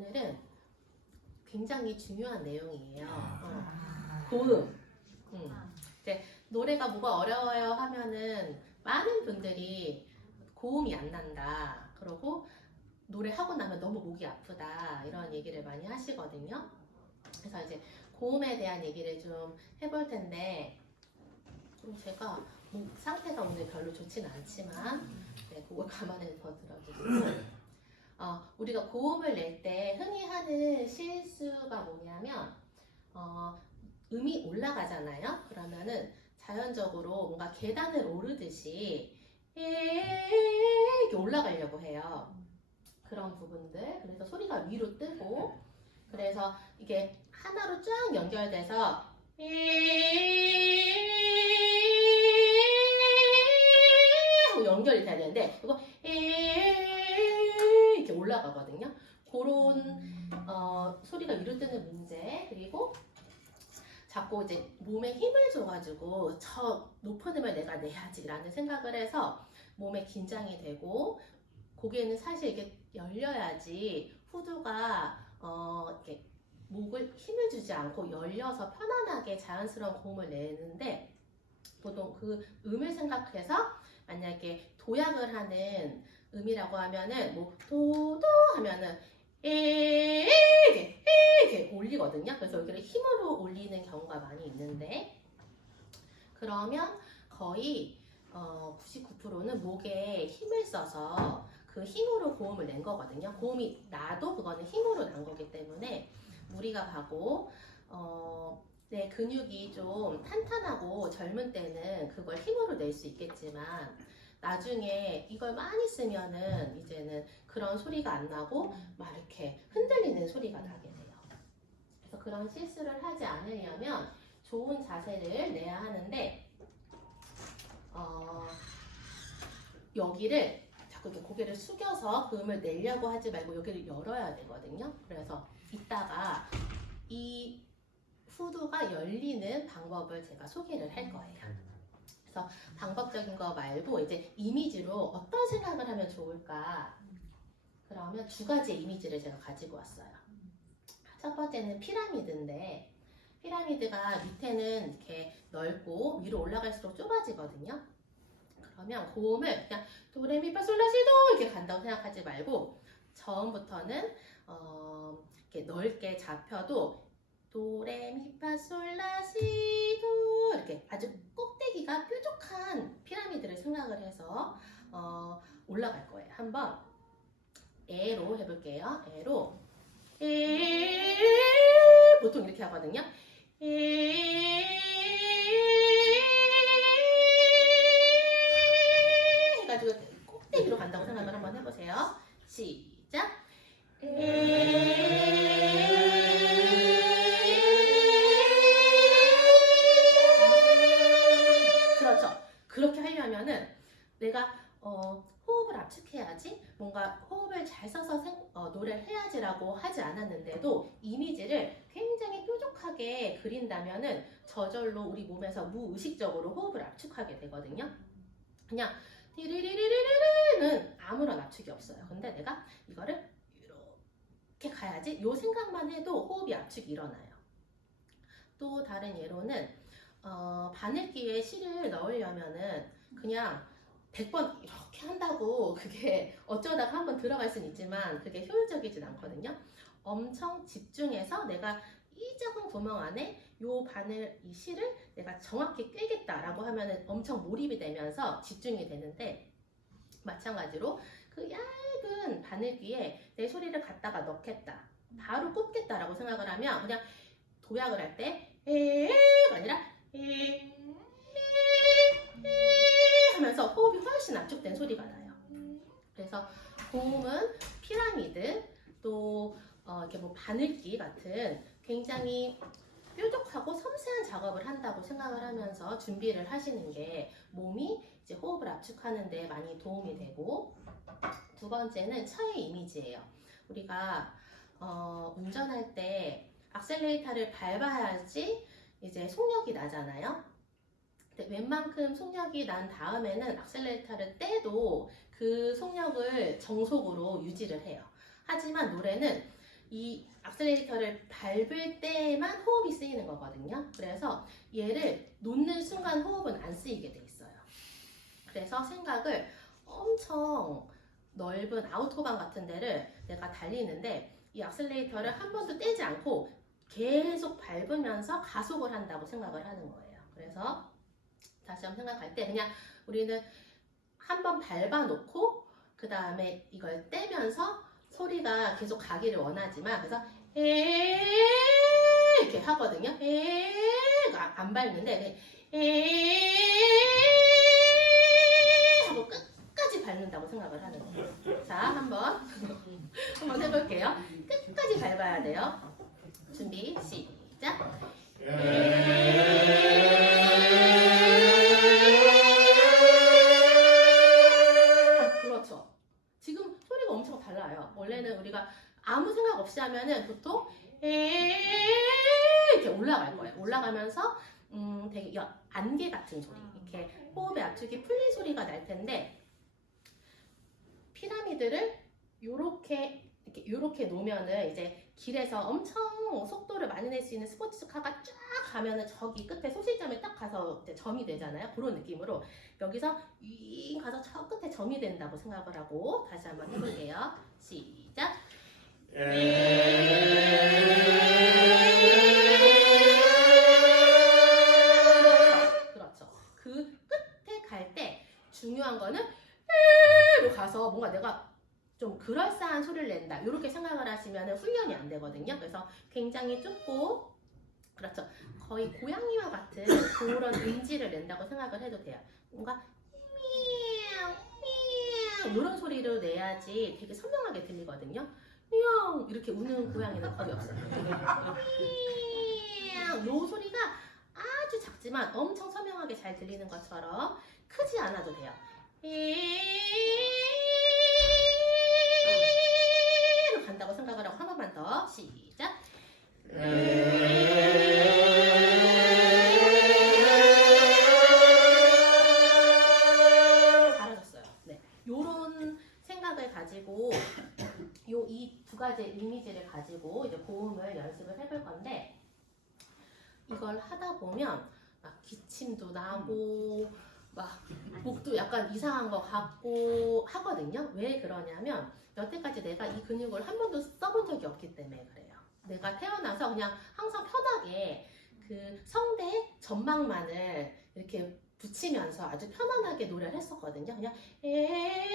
오늘은 굉장히 중요한 내용이에요. 아. 어, 고음. 음. 이제 노래가 뭐가 어려워요 하면은 많은 분들이 고음이 안 난다. 그러고 노래 하고 나면 너무 목이 아프다. 이런 얘기를 많이 하시거든요. 그래서 이제 고음에 대한 얘기를 좀 해볼 텐데, 좀 제가 목 상태가 오늘 별로 좋지는 않지만, 네, 그걸 감안해서 더 들어주시고, 어, 우리가 고음을 낼 때 흔히 하는 실수가 뭐냐면, 어, 음이 올라가잖아요. 그러면은 자연적으로 뭔가 계단을 오르듯이 이렇게 올라가려고 해요. 그런 부분들. 그래서 소리가 위로 뜨고, 그래서 이게 하나로 쫙 연결돼서 연결이 돼야 되는데 이거 이렇게 올라가거든요. 그런 어, 소리가 뜨는 문제 그리고 자꾸 이제 몸에 힘을 줘가지고 저 높은 음을 내가 내야지라는 생각을 해서 몸에 긴장이 되고 고개는 사실 이게 열려야지 후두가 어, 이렇게 목을 힘을 주지 않고 열려서 편안하게 자연스러운 고음을 내는데 보통 그 음을 생각해서 만약에 도약을 하는 음이라고 하면은 뭐 도도 하면은 이게 이게 올리거든요. 그래서 여기를 힘으로 올리는 경우가 많이 있는데 그러면 거의 어, 99%는 목에 힘을 써서 그 힘으로 고음을 낸 거거든요. 고음이 나도 그거는 힘으로 난 거기 때문에 무리가 가고 어, 내 근육이 좀 탄탄하고 젊은 때는 그걸 힘으로 낼 수 있겠지만 나중에 이걸 많이 쓰면은 이제는 그런 소리가 안 나고 막 이렇게 흔들리는 소리가 나게 돼요. 그래서 그런 실수를 하지 않으려면 좋은 자세를 내야 하는데 어, 여기를 자꾸 이렇게 고개를 숙여서 그 음을 내려고 하지 말고 여기를 열어야 되거든요. 그래서 이따가 이 후두가 열리는 방법을 제가 소개를 할 거예요. 그래서 방법적인 거 말고 이제 이미지로 어떤 생각을 하면 좋을까? 그러면 두 가지의 이미지를 제가 가지고 왔어요. 첫 번째는 피라미드인데 피라미드가 밑에는 이렇게 넓고 위로 올라갈수록 좁아지거든요. 그러면 고음을 그냥 도레미파솔라시도 이렇게 간다고 생각하지 말고 처음부터는 어, 이렇게 넓게 잡혀도 도레미파솔라시도 이렇게 아주 꼭대기가 뾰족한 피라미드를 생각을 해서 어, 올라갈 거예요. 한번 에로 해볼게요. 에로 에 보통 이렇게 하거든요. 되거든요. 그냥 디리리리리리는 아무런 압축이 없어요. 근데 내가 이거를 이렇게 가야지 요 생각만 해도 호흡이 압축이 일어나요. 또 다른 예로는 어, 바늘기에 실을 넣으려면은 그냥 100번 이렇게 한다고 그게 어쩌다가 한번 들어갈 수는 있지만 그게 효율적이진 않거든요. 엄청 집중해서 내가 이 작은 구멍 안에 요 바늘 이 실을 내가 정확히 꿰겠다라고 하면은 엄청 몰입이 되면서 집중이 되는데 마찬가지로 그 얇은 바늘귀에 내 소리를 갖다가 넣겠다. 바로 꽂겠다라고 생각을 하면 그냥 도약을 할 때 에가 아니라 에 하면서 호흡이 훨씬 압축된 소리가 나요. 그래서 고음은 피라미드 또 어, 이렇게 뭐 바늘기 같은 굉장히 뾰족하고 섬세한 작업을 한다고 생각을 하면서 준비를 하시는 게 몸이 이제 호흡을 압축하는 데 많이 도움이 되고 두 번째는 차의 이미지예요. 우리가 어, 운전할 때 악셀레이터를 밟아야지 이제 속력이 나잖아요. 근데 웬만큼 속력이 난 다음에는 악셀레이터를 떼도 그 속력을 정속으로 유지를 해요. 하지만 노래는 이 악셀레이터를 밟을 때만 호흡이 쓰이는 거거든요. 그래서 얘를 놓는 순간 호흡은 안 쓰이게 돼 있어요. 그래서 생각을 엄청 넓은 아우토반 같은 데를 내가 달리는데 이 악셀레이터를 한 번도 떼지 않고 계속 밟으면서 가속을 한다고 생각을 하는 거예요. 그래서 다시 한번 생각할 때 그냥 우리는 한 번 밟아 놓고 그 다음에 이걸 떼면서 소리가 계속 가기를 원하지만 그래서 에 이렇게 하거든요. 에가 안 밟는데 에 하고 끝까지 밟는다고 생각을 하는 거예요. 자, 한번 한번 해볼게요. 끝까지 밟아야 돼요. 준비 시작. 그렇 하면은 보통 에 이렇게 올라갈 거예요. 올라가면서 음 되게 여- 안개 같은 소리, 이렇게 호흡의 압축이 풀린 소리가 날 텐데 피라미드를 요렇게 이렇게 요렇게 놓으면은 이제 길에서 엄청 속도를 많이 낼 수 있는 스포츠카가 쫙 가면은 저기 끝에 소실점에 딱 가서 이제 점이 되잖아요. 그런 느낌으로 여기서 윙 가서 저 끝에 점이 된다고 생각을 하고 다시 한번 해볼게요. 시작. 그렇죠. 그 끝에 갈 때 중요한 거는 로 가서 뭔가 내가 좀 그럴싸한 소리를 낸다. 이렇게 생각을 하시면 훈련이 안 되거든요. 그래서 굉장히 좁고 그렇죠. 거의 고양이와 같은 그런 음질을 낸다고 생각을 해도 돼요. 뭔가 미야옹 이런 소리로 내야지 되게 선명하게 들리거든요. 미야옹 이렇게 우는 고양이는 거의 없어요. 요 소리가 아주 작지만 엄청 선명하게 잘 들리는 것처럼 크지 않아도 돼요. 로 간다고 생각을 하고 한 번만 더 시작. 가지 이미지를 가지고 이제 고음을 연습을 해볼 건데 이걸 하다 보면 막 기침도 나고 막 목도 약간 이상한 것 같고 하거든요. 왜 그러냐면 여태까지 내가 이 근육을 한 번도 써본 적이 없기 때문에 그래요. 내가 태어나서 그냥 항상 편하게 그 성대 점막만을 이렇게 붙이면서 아주 편안하게 노래를 했었거든요. 그냥 에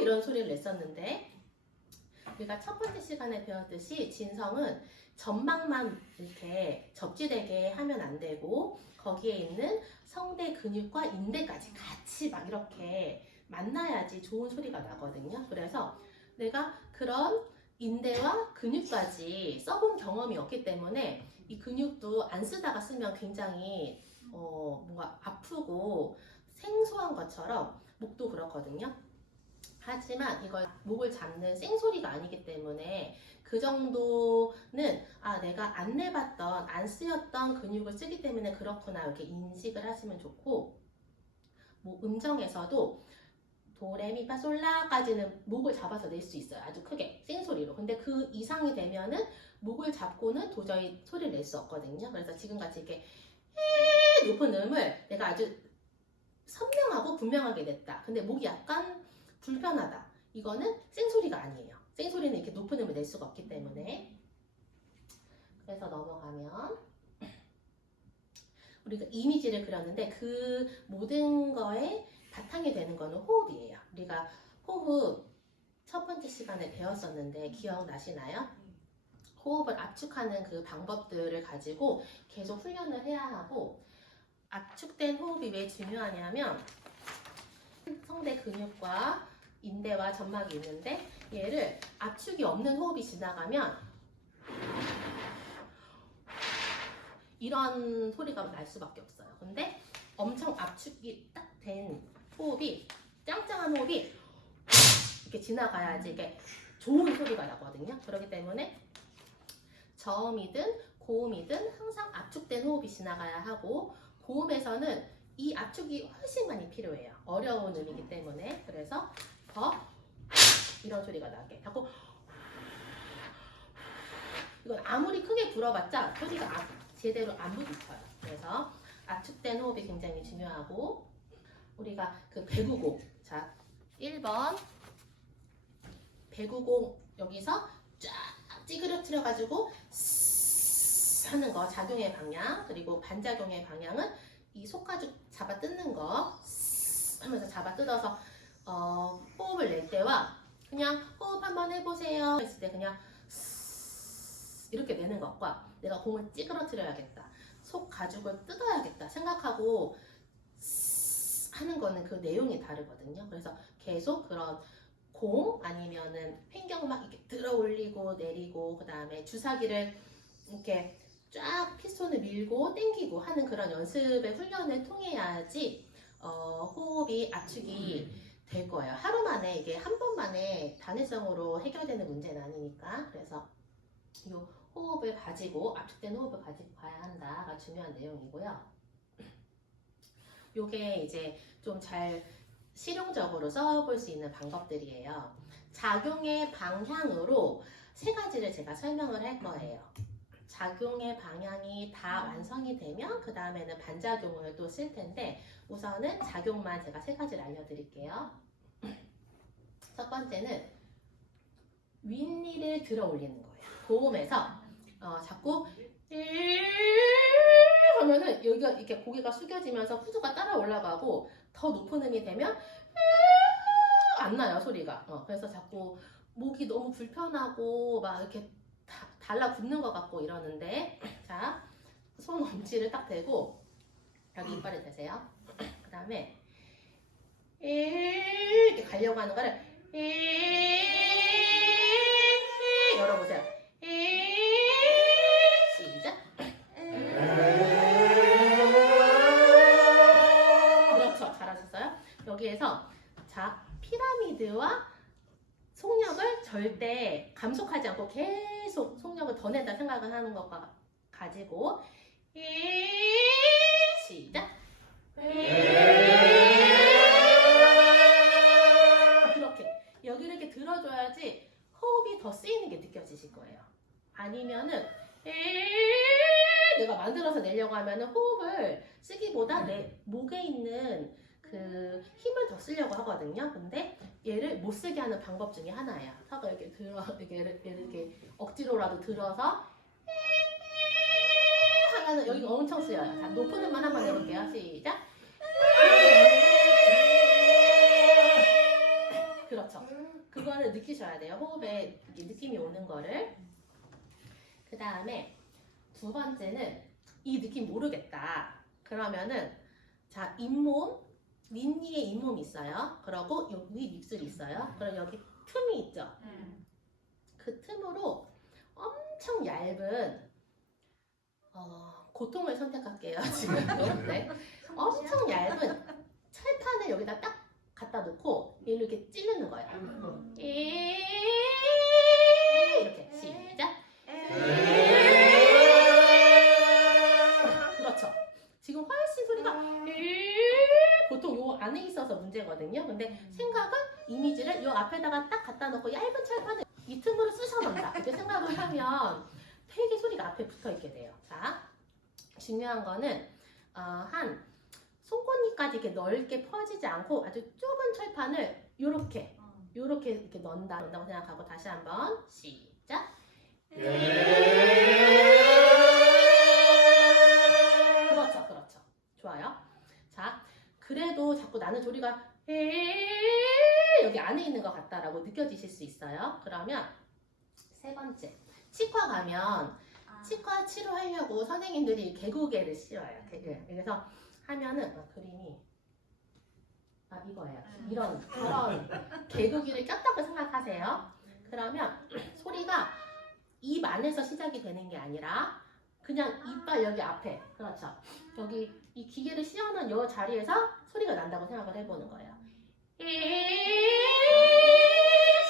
이런 소리를 냈었는데 우리가 첫 번째 시간에 배웠듯이 진성은 점막만 이렇게 접지되게 하면 안 되고 거기에 있는 성대 근육과 인대까지 같이 막 이렇게 만나야지 좋은 소리가 나거든요. 그래서 내가 그런 인대와 근육까지 써본 경험이 없기 때문에 이 근육도 안 쓰다가 쓰면 굉장히 어, 뭔가 아프고 생소한 것처럼 목도 그렇거든요. 하지만 이걸 목을 잡는 생소리가 아니기 때문에 그 정도는 아 내가 안 내봤던 안 쓰였던 근육을 쓰기 때문에 그렇구나 이렇게 인식을 하시면 좋고 뭐 음정에서도 도레미파솔라까지는 목을 잡아서 낼 수 있어요. 아주 크게 생소리로. 근데 그 이상이 되면은 목을 잡고는 도저히 소리를 낼 수 없거든요. 그래서 지금같이 이렇게 에 높은 음을 내가 아주 선명하고 분명하게 냈다. 근데 목이 약간 불편하다 이거는 생소리가 아니에요 생소리는 이렇게 높은 음을 낼 수가 없기 때문에 그래서 넘어가면 우리가 이미지를 그렸는데 그 모든 거에 바탕이 되는 거는 호흡이에요. 우리가 호흡 첫 번째 시간에 배웠었는데 기억나시나요? 호흡을 압축하는 그 방법들을 가지고 계속 훈련을 해야 하고 압축된 호흡이 왜 중요하냐면 성대 근육과 인대와 점막이 있는데 얘를 압축이 없는 호흡이 지나가면 이런 소리가 날 수밖에 없어요. 근데 엄청 압축이 딱 된 호흡이 짱짱한 호흡이 이렇게 지나가야지 이게 좋은 소리가 나거든요. 그렇기 때문에 저음이든 고음이든 항상 압축된 호흡이 지나가야 하고 고음에서는 이 압축이 훨씬 많이 필요해요. 어려운 음이기 때문에 그래서 더? 이런 소리가 나게. 자꾸 이건 아무리 크게 불어봤자 소리가 아- 제대로 안 부딪혀요. 그래서 압축된 호흡이 굉장히 중요하고 우리가 그 배구공. 자 1번 배구공 여기서 쫙 찌그러뜨려 가지고 하는 거 작용의 방향. 그리고 반작용의 방향은 이 속가죽 잡아 뜯는 거. 하면서 잡아 뜯어서 어, 호흡을 낼 때와 그냥 호흡 한번 해보세요. 했을 때 그냥 이렇게 내는 것과 내가 공을 찌그러뜨려야겠다. 속 가죽을 뜯어야겠다 생각하고 하는 거는 그 내용이 다르거든요. 그래서 계속 그런 공 아니면은 횡격 막 이렇게 들어 올리고 내리고 그 다음에 주사기를 이렇게 쫙 피스톤을 밀고 당기고 하는 그런 연습의 훈련을 통해야지 어, 호흡이 압축이 될 거예요. 하루 만에 이게 한 번 만에 단회성으로 해결되는 문제는 아니니까 그래서 이 호흡을 가지고 압축된 호흡을 가지고 가야 한다가 중요한 내용이고요. 요게 이제 좀 잘 실용적으로 써볼 수 있는 방법들이에요. 작용의 방향으로 세 가지를 제가 설명을 할 거예요. 작용의 방향이 다 완성이 되면 그 다음에는 반작용을 또 쓸 텐데 우선은 작용만 제가 세 가지를 알려드릴게요. 첫 번째는 윗니를 들어 올리는 거예요. 고음에서 어, 자꾸 하면은 여기가 이렇게 고개가 숙여지면서 후두가 따라 올라가고 더 높은 음이 되면 안 나요 소리가. 어, 그래서 자꾸 목이 너무 불편하고 막 이렇게 다- 달라붙는 것 같고 이러는데 자 손 엄지를 딱 대고 여기 이빨을 대세요. 그 다음에 이렇게 가려고 하는 거를 열어보세요. 절대 감속하지 않고 계속 속력을 더 낸다 생각을 하는 것과 가지고 시작. 그렇게 여기를 이렇게 들어줘야지 호흡이 더 쓰이는 게 느껴지실 거예요. 아니면은 내가 만들어서 내려고 하면은 호흡을 쓰기보다 내 목에 있는 그 힘을 더 쓰려고 하거든요. 근데 얘를 못 쓰게 하는 방법 중에 하나야. 하고 이렇게 들어 이렇게 얘를, 이렇게 억지로라도 들어서 하면은 여기가 엄청 쓰여요. 자, 높은 음만 한번 해볼게요. 시작. 그렇죠. 그거를 느끼셔야 돼요. 호흡에 느낌이 오는 거를. 그 다음에 두 번째는 이 느낌 모르겠다. 그러면은 자 잇몸 윗니에 잇몸 있어요. 그러고 여기 입술 있어요. 그럼 여기 틈이 있죠. 그 틈으로 엄청 얇은 어, 고통을 선택할게요. 지금 네. 엄청 얇은 철판을 여기다 딱 갖다 놓고 얘를 이렇게 찌르는 거예요. 이렇게 시작. 그렇 있어서 문제거든요. 근데 생각은 이미지를 요 앞에다가 딱 갖다 놓고 얇은 철판을 이 틈으로 쑤셔넣는다. 이렇게 생각을 하면 되게 소리가 앞에 붙어 있게 돼요. 자, 중요한 거는 어, 한 손꼽니까지 이렇게 넓게 퍼지지 않고 아주 좁은 철판을 요렇게 요렇게 이렇게 넣는다, 넣는다고 생각하고 다시 한번 시작. 그 그래도 자꾸 나는 소리가 여기 안에 있는 것 같다라고 느껴지실 수 있어요. 그러면 세 번째, 치과 가면 치과 치료하려고 선생님들이 개구개를 씌워요. 개구. 그래서 하면은 아, 그림이 아 이거예요. 이런 그런 개구기를 꼈다고 생각하세요. 그러면 소리가 입 안에서 시작이 되는 게 아니라 그냥 이빨 여기 앞에 그렇죠. 여기 이 기계를 씌워놓은 이 자리에서 소리가 난다고 생각을 해보는 거예요.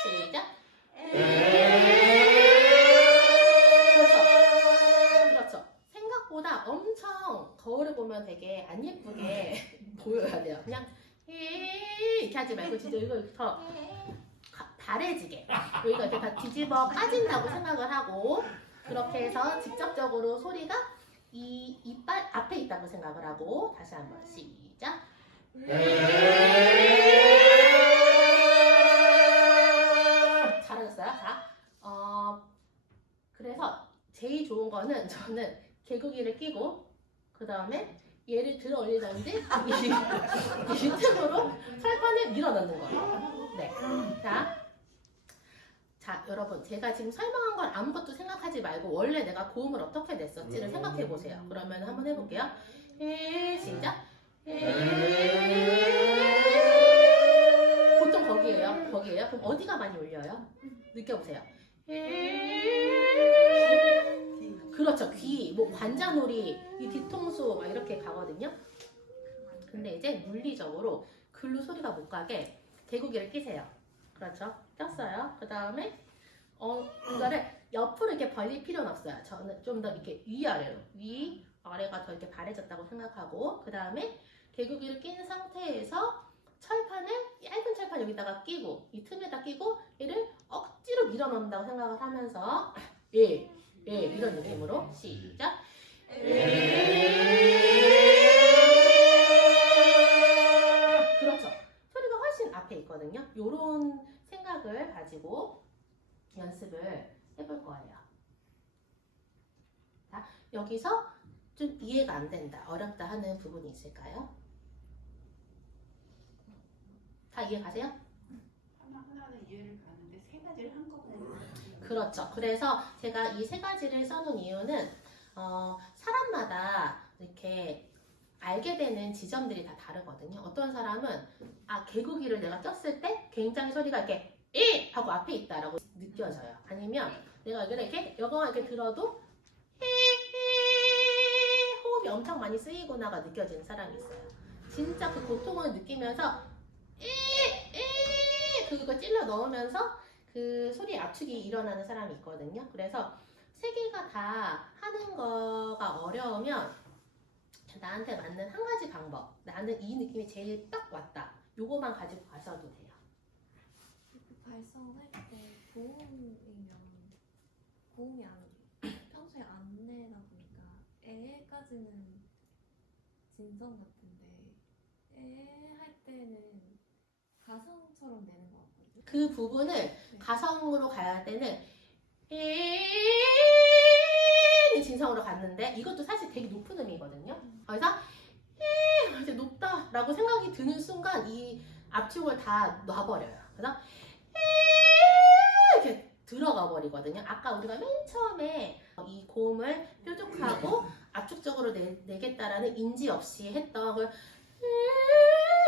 시작. 그렇죠. 그렇죠. 생각보다 엄청 거울을 보면 되게 안 예쁘게 보여야 돼요. 그냥 이렇게 하지 말고 진짜 이거 더 가- 바래지게 여기가 이렇게 다 뒤집어 까진다고 생각을 하고 그렇게 해서 직접적으로 소리가 이 이빨 앞에 있다고 생각을 하고 다시 한번 시작. 잘하셨어요. 자, 어, 그래서 제일 좋은 거는 저는 개구기를 끼고 그 다음에 얘를 들어 올리던지 이, 이 틈으로 철판을 밀어 넣는 거예요. 네. 자, 자, 여러분, 제가 지금 설명한 건 아무것도 생각하지 말고 원래 내가 고음을 어떻게 냈었지를 생각해 보세요. 그러면 한번 해볼게요. 에, 시작. 에, 보통 거기에요. 거기에요. 그럼 어디가 많이 울려요? 느껴보세요. 그렇죠. 귀, 뭐 관자놀이, 이 뒤통수 막 이렇게 가거든요. 근데 이제 물리적으로 글로 소리가 못 가게 개구기를 끼세요. 그렇죠. 꼈어요. 그 다음에 어 이거를 옆으로 이렇게 벌릴 필요는 없어요. 저는 좀 더 이렇게 위아래로 위 아래가 더 이렇게 바래졌다고 생각하고 그 다음에 개구기를 낀 상태에서 철판을 얇은 철판 여기다가 끼고 이 틈에다 끼고 얘를 억지로 밀어넣는다고 생각을 하면서 예, 예 이런 느낌으로 시작. 그렇죠. 소리가 훨씬 앞에 있거든요. 요런 생각을 가지고 연습을 해볼 거예요. 자, 여기서 좀 이해가 안 된다, 어렵다 하는 부분이 있을까요? 다 이해 가세요? 하나 하나는 이해를 가는데 세 가지를 한꺼번에 그렇죠. 그래서 제가 이 세 가지를 써놓은 이유는 어, 사람마다 이렇게 알게 되는 지점들이 다 다르거든요. 어떤 사람은 아 개구기를 내가 꼈을 때 굉장히 소리가 이렇게 이 하고 앞에 있다라고 느껴져요. 아니면 내가 이렇게 여거가 이렇게 들어도 히, 히 호흡이 엄청 많이 쓰이구나가 느껴지는 사람이 있어요. 진짜 그 고통을 느끼면서 이, 이 그거 찔러 넣으면서 그 소리 압축이 일어나는 사람이 있거든요. 그래서 세 개가 다 하는 거가 어려우면 나한테 맞는 한 가지 방법. 나는 이 느낌이 제일 딱 왔다. 요거만 가지고 가셔도 돼요. 그 발성할 때 고음이면 고음이 안 평소에 안 내다 보니까 에까지는 진성 같은데 에 할 때는 가성처럼 내는 것 같거든요. 그 부분을 가성으로 가야 때는 이 진성으로 갔는데 이것도 사실 되게 높은 음이거든요. 그래서 이 이제 높다라고 생각이 드는 순간 이 압축을 다 놔버려요. 그래서 이 이렇게 들어가 버리거든요. 아까 우리가 맨 처음에 이 고음을 뾰족하고 압축적으로 내, 내겠다라는 인지 없이 했던 걸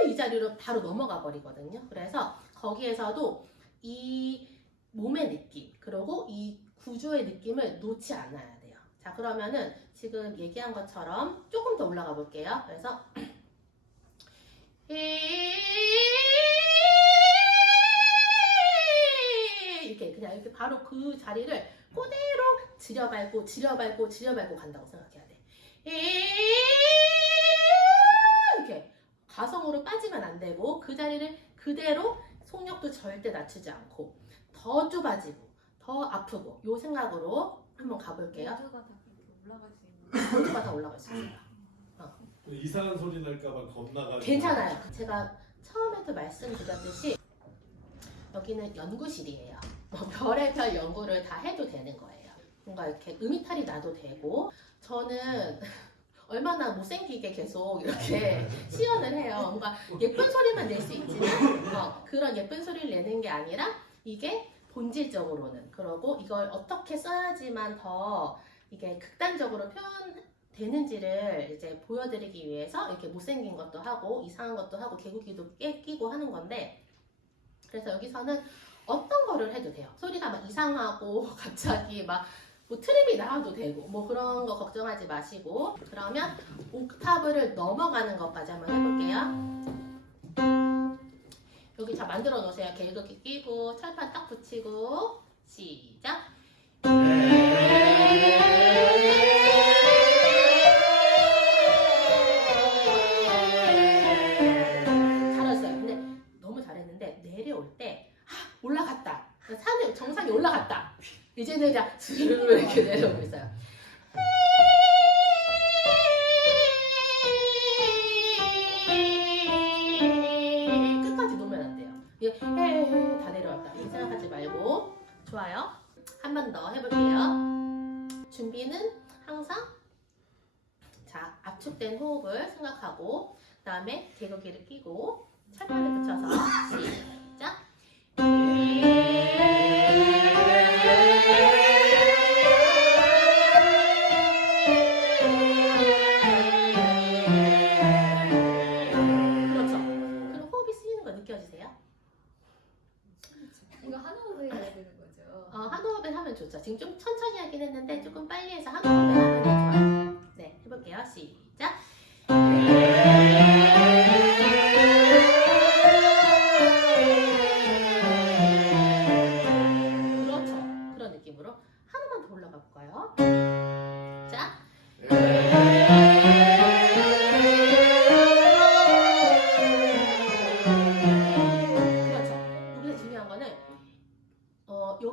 이 자리로 바로 넘어가 버리거든요. 그래서 거기에서도 이 몸의 느낌 그리고 이 구조의 느낌을 놓지 않아야 돼요. 자 그러면은 지금 얘기한 것처럼 조금 더 올라가 볼게요. 그래서 이렇게 그냥 이렇게 바로 그 자리를 그대로 지려밟고 지려밟고 지려밟고 간다고 생각해야 돼. 이렇게 가성으로 빠지면 안 되고 그 자리를 그대로 속력도 절대 낮추지 않고 더 좁아지고 더 아프고 요 생각으로 한번 가볼게요. 모두가 다 그렇게 올라갈 수 있는 모두가 다 올라갈 수 있어요. 이상한 소리 날까봐 겁나가지고 괜찮아요. 제가 처음에도 말씀드렸듯이 여기는 연구실이에요. 뭐 별의별 연구를 다 해도 되는 거예요. 뭔가 이렇게 음이탈이 나도 되고 저는 얼마나 못생기게 계속 이렇게 시연을 해요. 뭔가 예쁜 소리만 낼 수 있지만 어, 그런 예쁜 소리를 내는 게 아니라 이게 본질적으로는 그러고 이걸 어떻게 써야지만 더 이게 극단적으로 표현되는지를 이제 보여드리기 위해서 이렇게 못생긴 것도 하고 이상한 것도 하고 개구기도 깨 끼고 하는 건데 그래서 여기서는 어떤 거를 해도 돼요. 소리가 막 이상하고 갑자기 막뭐 트림이 나와도 되고 뭐 그런 거 걱정하지 마시고 그러면 옥타브를 넘어가는 것까지 한번 해볼게요. 여기 다 만들어 놓으세요. 개그기 끼고 철판 딱 붙이고 시작. 잘했어요. 근데 너무 잘했는데 내려올 때 아, 올라갔다. 산에 정상에 올라갔다. 이제는 이제 줄로 이렇게 내려오고 있어요.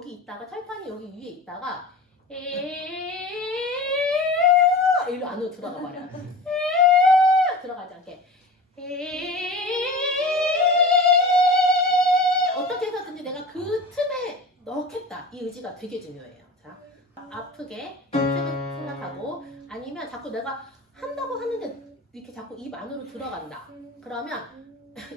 여기 있다가 철판이 여기 위에 있다가 이로 안으로 들어가 버려요. 들어가지 않게 어떻게 해서든지 내가 그 틈에 넣겠다 이 의지가 되게 중요해요. 자 아프게 생각하고 아니면 자꾸 내가 한다고 하는데 이렇게 자꾸 입 안으로 들어간다. 그러면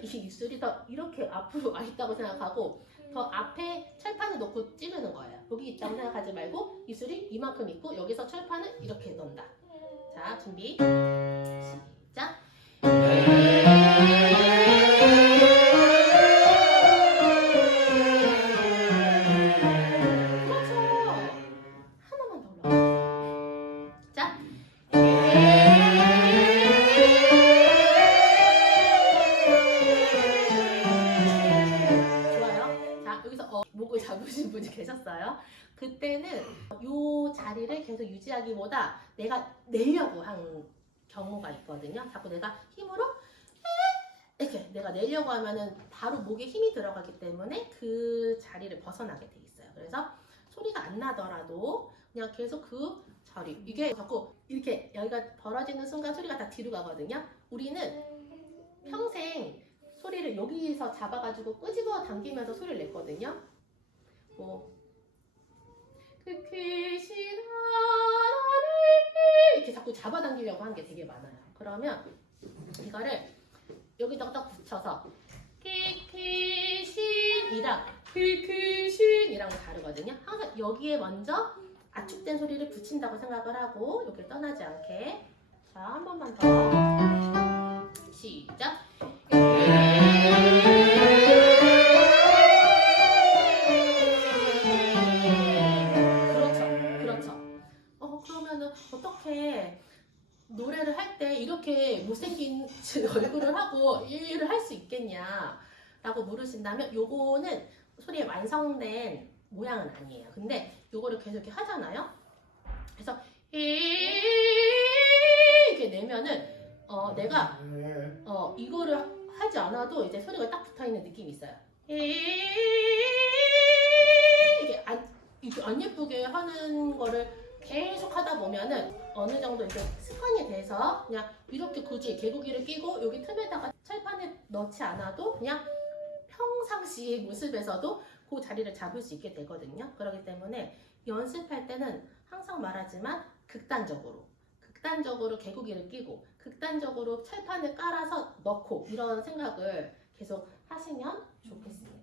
이 입술이 더 이렇게 앞으로 와 있다고 생각하고 더 앞에 철판을 놓고 찌르는 거예요. 여기 있다고 생각하지 말고 입술이 이만큼 있고 여기서 철판을 이렇게 넣는다. 자, 준비. 시작. 내가 내려고 한 경우가 있거든요. 자꾸 내가 힘으로 이렇게 내가 내려고 하면은 바로 목에 힘이 들어가기 때문에 그 자리를 벗어나게 돼 있어요. 그래서 소리가 안 나더라도 그냥 계속 그 자리 이게 자꾸 이렇게 여기가 벌어지는 순간 소리가 다 뒤로 가거든요. 우리는 평생 소리를 여기서 잡아가지고 끄집어 당기면서 소리를 냈거든요. 뭐그 귀신 하나님 이렇게 자꾸 잡아당기려고 하는 게 되게 많아요. 그러면 이거를 여기다가 딱 붙여서 키키신이랑 키키신이랑 다르거든요. 항상 여기에 먼저 압축된 소리를 붙인다고 생각을 하고 여기를 떠나지 않게 자 한 번만 더 시작. 노래를 할 때 이렇게 못생긴 얼굴을 하고 일을 할 수 있겠냐 라고 물으신다면 요거는 소리의 완성된 모양은 아니에요. 근데 요거를 계속 이렇게 하잖아요. 그래서 이렇게 내면은 어 내가 어 이거를 하지 않아도 이제 소리가 딱 붙어 있는 느낌이 있어요. 이게 안 이게 안 예쁘게 하는 거를 계속 하다 보면은 어느 정도 이제 습관이 돼서 그냥 이렇게 굳이 개구기를 끼고 여기 틈에다가 철판을 넣지 않아도 그냥 평상시의 모습에서도 그 자리를 잡을 수 있게 되거든요. 그렇기 때문에 연습할 때는 항상 말하지만 극단적으로 극단적으로 개구기를 끼고 극단적으로 철판을 깔아서 넣고 이런 생각을 계속 하시면 좋겠습니다.